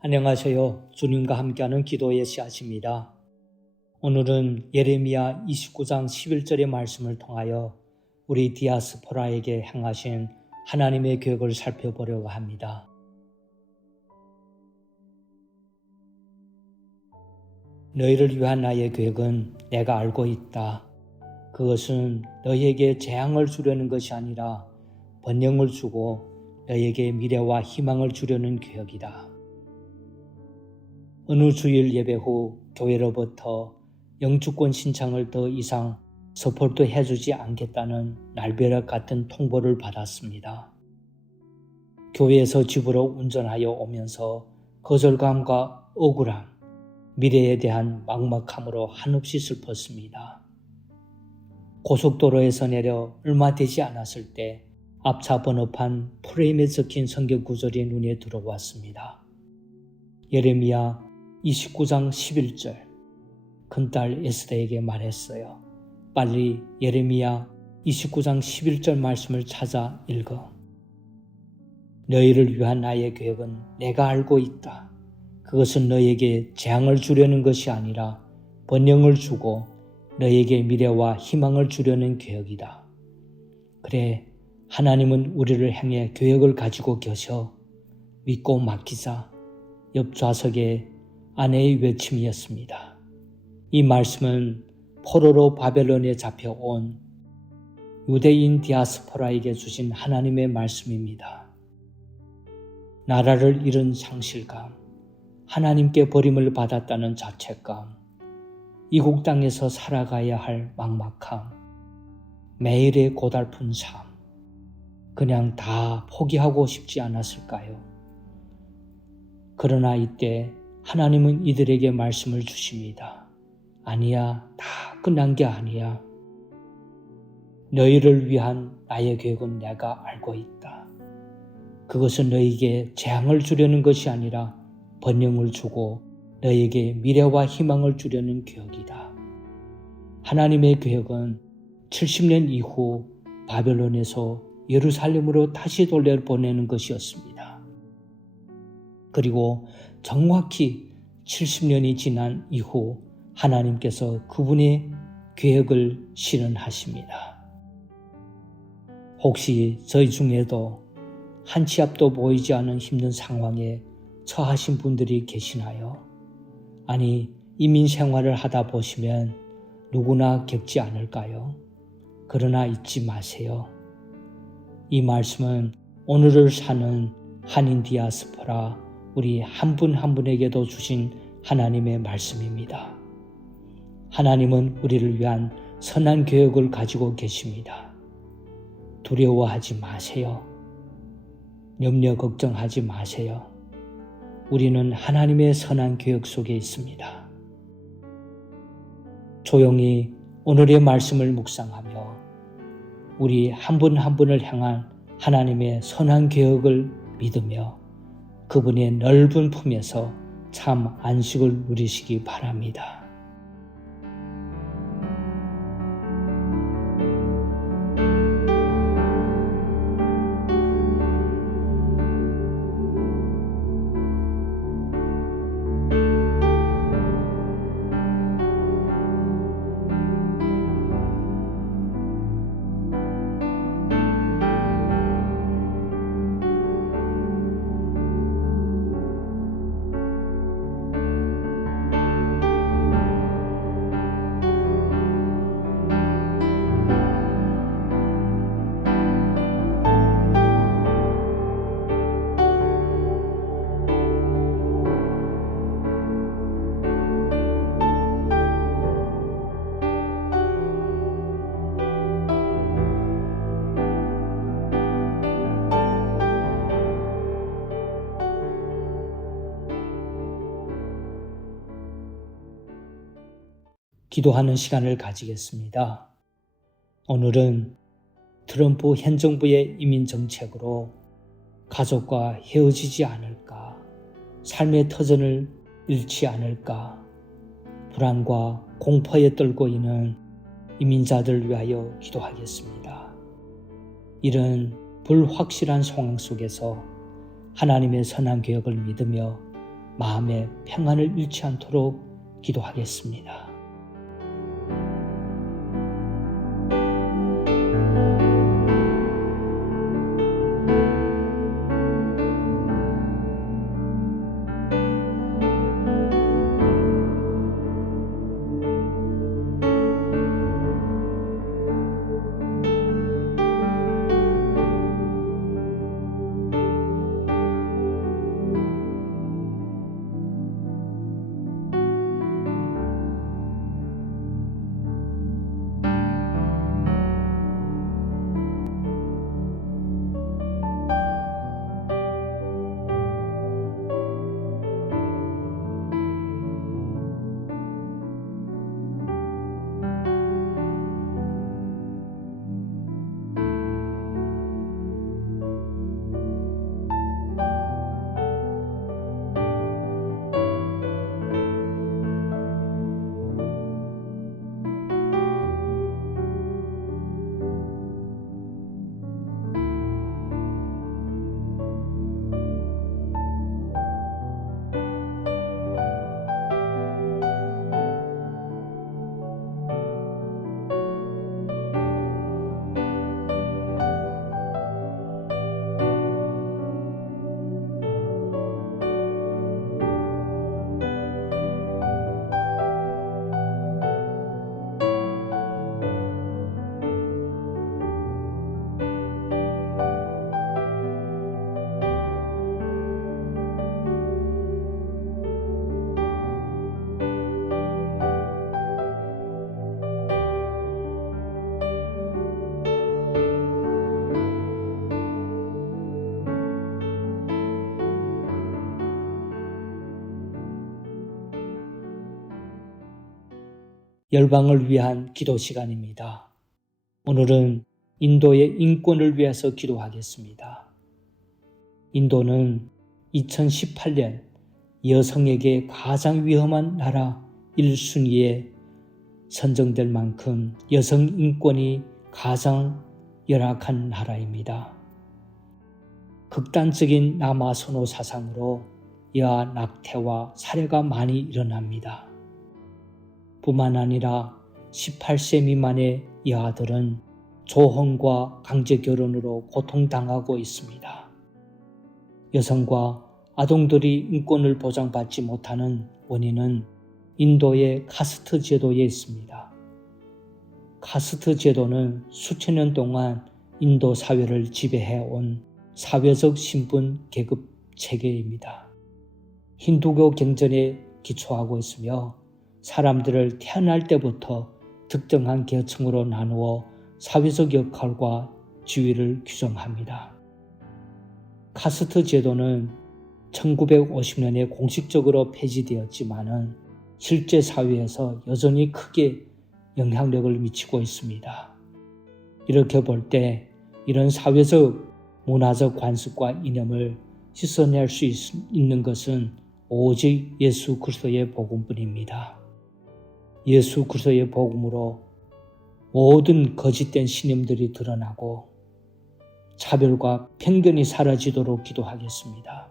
안녕하세요. 주님과 함께하는 기도의 씨앗입니다. 오늘은 예레미야 29장 11절의 말씀을 통하여 우리 디아스포라에게 행하신 하나님의 계획을 살펴보려고 합니다. 너희를 위한 나의 계획은 내가 알고 있다. 그것은 너희에게 재앙을 주려는 것이 아니라 번영을 주고 너희에게 미래와 희망을 주려는 계획이다. 어느 주일 예배 후 교회로부터 영주권 신청을 더 이상 서포트 해주지 않겠다는 날벼락 같은 통보를 받았습니다. 교회에서 집으로 운전하여 오면서 거절감과 억울함, 미래에 대한 막막함으로 한없이 슬펐습니다. 고속도로에서 내려 얼마 되지 않았을 때 앞차 번호판 프레임에 적힌 성경 구절이 눈에 들어왔습니다. 예레미야 29장 11절. 큰딸 에스더에게 말했어요. 빨리 예레미야 29장 11절 말씀을 찾아 읽어. 너희를 위한 나의 계획은 내가 알고 있다. 그것은 너희에게 재앙을 주려는 것이 아니라 번영을 주고 너희에게 미래와 희망을 주려는 계획이다. 그래, 하나님은 우리를 향해 계획을 가지고 계셔. 믿고 맡기자. 옆 좌석에 아내의 외침이었습니다. 이 말씀은 포로로 바벨론에 잡혀온 유대인 디아스포라에게 주신 하나님의 말씀입니다. 나라를 잃은 상실감, 하나님께 버림을 받았다는 자책감, 이국 땅에서 살아가야 할 막막함, 매일의 고달픈 삶, 그냥 다 포기하고 싶지 않았을까요? 그러나 이때 하나님은 이들에게 말씀을 주십니다. 아니야, 다 끝난 게 아니야. 너희를 위한 나의 계획은 내가 알고 있다. 그것은 너희에게 재앙을 주려는 것이 아니라 번영을 주고 너희에게 미래와 희망을 주려는 계획이다. 하나님의 계획은 70년 이후 바벨론에서 예루살렘으로 다시 돌려보내는 것이었습니다. 그리고 정확히 70년이 지난 이후 하나님께서 그분의 계획을 실현하십니다. 혹시 저희 중에도 한 치 앞도 보이지 않는 힘든 상황에 처하신 분들이 계시나요? 아니, 이민 생활을 하다 보시면 누구나 겪지 않을까요? 그러나 잊지 마세요. 이 말씀은 오늘을 사는 한인 디아스포라 우리 한 분 한 분에게도 주신 하나님의 말씀입니다. 하나님은 우리를 위한 선한 계획을 가지고 계십니다. 두려워하지 마세요. 염려 걱정하지 마세요. 우리는 하나님의 선한 계획 속에 있습니다. 조용히 오늘의 말씀을 묵상하며 우리 한 분 한 분을 향한 하나님의 선한 계획을 믿으며 그분의 넓은 품에서 참 안식을 누리시기 바랍니다. 기도하는 시간을 가지겠습니다. 오늘은 트럼프 현 정부의 이민 정책으로 가족과 헤어지지 않을까, 삶의 터전을 잃지 않을까, 불안과 공포에 떨고 있는 이민자들을 위하여 기도하겠습니다. 이런 불확실한 상황 속에서 하나님의 선한 계획을 믿으며 마음의 평안을 잃지 않도록 기도하겠습니다. 열방을 위한 기도 시간입니다. 오늘은 인도의 인권을 위해서 기도하겠습니다. 인도는 2018년 여성에게 가장 위험한 나라 1순위에 선정될 만큼 여성 인권이 가장 열악한 나라입니다. 극단적인 남아 선호 사상으로 여아 낙태와 살해가 많이 일어납니다. 뿐만 아니라 18세 미만의 여아들은 조혼과 강제 결혼으로 고통당하고 있습니다. 여성과 아동들이 인권을 보장받지 못하는 원인은 인도의 카스트 제도에 있습니다. 카스트 제도는 수천 년 동안 인도 사회를 지배해온 사회적 신분 계급 체계입니다. 힌두교 경전에 기초하고 있으며 사람들을 태어날 때부터 특정한 계층으로 나누어 사회적 역할과 지위를 규정합니다. 카스트 제도는 1950년에 공식적으로 폐지되었지만 실제 사회에서 여전히 크게 영향력을 미치고 있습니다. 이렇게 볼 때 이런 사회적, 문화적 관습과 이념을 씻어낼 수 있는 것은 오직 예수 그리스도의 복음뿐입니다. 예수 그리스도의 복음으로 모든 거짓된 신념들이 드러나고 차별과 편견이 사라지도록 기도하겠습니다.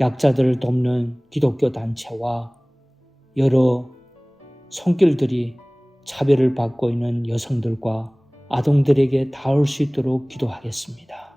약자들을 돕는 기독교 단체와 여러 손길들이 차별을 받고 있는 여성들과 아동들에게 닿을 수 있도록 기도하겠습니다.